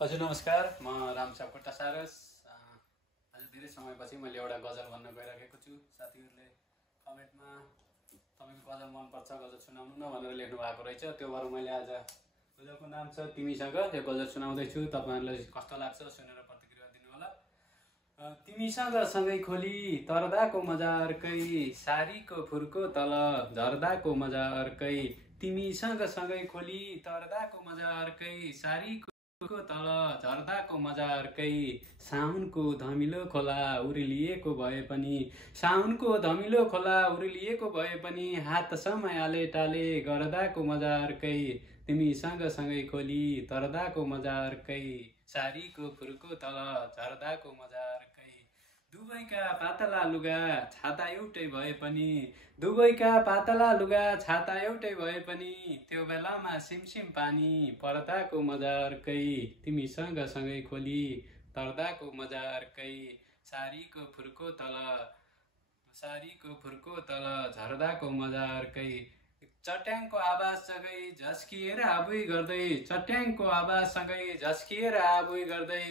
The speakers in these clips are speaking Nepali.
हजुर नमस्कार, म राम सापकोटा सारस। आज धेरै समयपछि मैले एउटा गजल भन्न गइरहेको छु। साथीहरूले कमेन्टमा तपाईँको गजल मनपर्छ, गजल सुनाउनु न भनेर लेख्नु भएको रहेछ। त्यो भएर मैले आज गजलको नाम छ तिमीसँग यो गजल सुनाउँदैछु। तपाईँहरूलाई कस्तो लाग्छ सुनेर प्रतिक्रिया दिनु होला। तिमीसँग सँगै खोली तरदाको मजा अर्कै, सारीको फुर्को तल झर्दाको मजा अर्कै। तिमीसँग सँगै खोली तरदाको मजा अर्कै, सारीको तल झर्दाको मजा अर्कै। साउनको धमिलो खोला उर्लिएको भए पनि, साउनको धमिलो खोला उर्लिएको भए पनि, हात समायाले टाले गर्दाको मजा अर्कै। तिमीसँग सँगै खोली तरदाको मजा अर्कै, सारीको फुर्को तल झर्दाको मजा अर्कै। दुवैका पातला लुगा छाता एउटै भए पनि, दुवैका पातला लुगा छाता एउटै भए पनि, त्यो बेलामा सिमसिम पानी पर्दाको मजा अर्कै। तिमीसँग सँगै खोली तरदाको मजा अर्कै, सारीको फुर्को तल झर्दाको मजा अर्कै। चट्याङको आवाजसँगै झस्किएर आबुई गर्दै, चट्याङको आवाजसँगै झस्किएर आबुई गर्दै,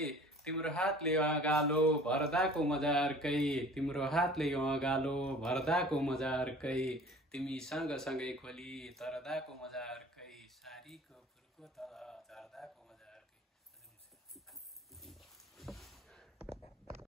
तिम्रो हातले अँगालो भर्दाको मजा अर्कै, तिम्रो हातले अँगालो भर्दाको मजा अर्कै। तिमीसँग सँगै खोली तरदाको मजा अर्कै, सारीको फुर्को तल